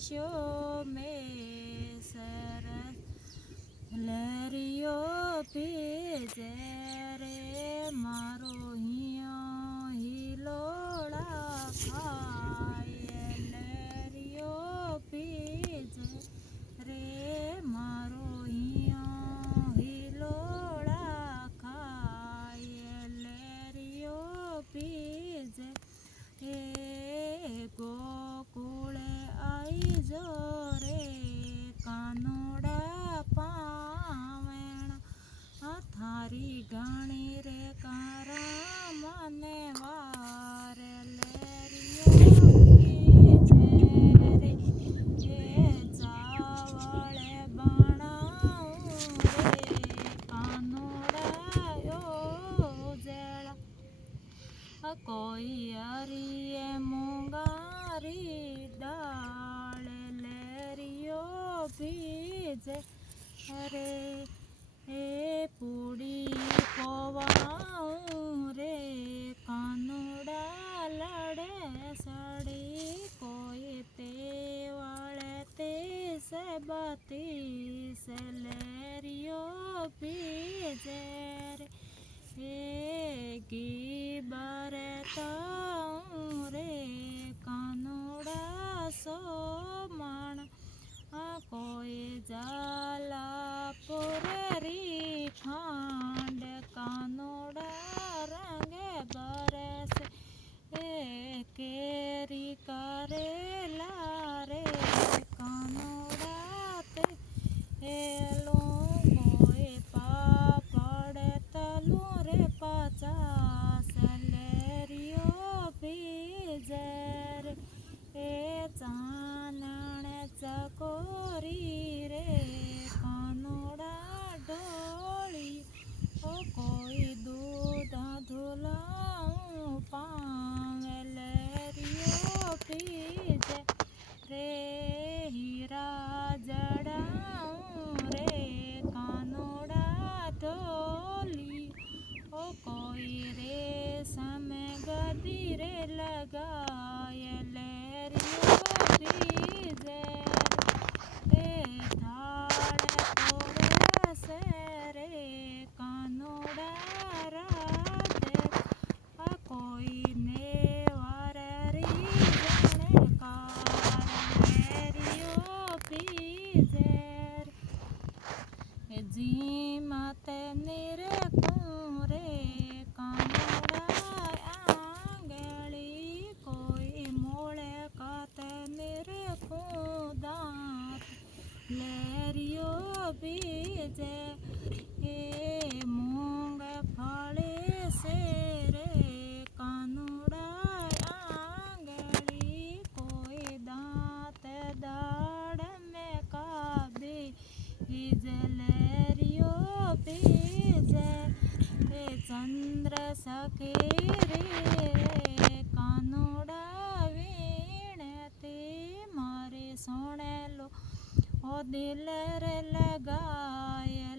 show મેં સરસ લહેરિયો ભીજે રે મારો હિયો હિલોળા ખાય લહેરિયો ભીજે રે મારો હિયો હિલોળા ખાય લહેરિયો ભીજે હે ગોકુળે આઈ જો રે કાનોડા પાવેણા થારી ઘણી રે કારા મને વારે લેરિયો ભીજે રે એ ચાવળે બનાવું રે કાનોડા યોજેલા કોઈ હરીએ મોંગારી દાળ લેરિયો ભીજે રે એ પૂડી પવાઉં રે કાનુડા લડે સડી કોઈ પેવાળે તે બતી સે લેરિયો ભીજે રે એ ઘી બરતાઉં રે કાનુડા સોમણ કોઈ जाला पुररी खांड कानोड़ा रंगे बरस ए केरी करेला रे कानोड़ा ते हेलों कोई पापड़ तलूं रे 50 लेरियो भीजे रे ए चानण चकोरी रे कानोड़ा ढोली ओ कोई दूध धुलाऊं पावे लेरियो भीजे रे हीरा जड़ाऊं रे कानोड़ा ढोली ओ कोई रे समय गदी रे लगाय लेरियो भीजे जी माते निरे कुरे कानोड़ा आंगली कोई मोड़े काते निरे दांत लेरियो भीजे ए मूंग फले से रे कानोड़ा आंगली कोई दांत दाड़ में काबे लेरियो भीजे रे चंद्र सखे रे कानोड़ा वीणते मारे सोने लो ओ दिल रे लगाए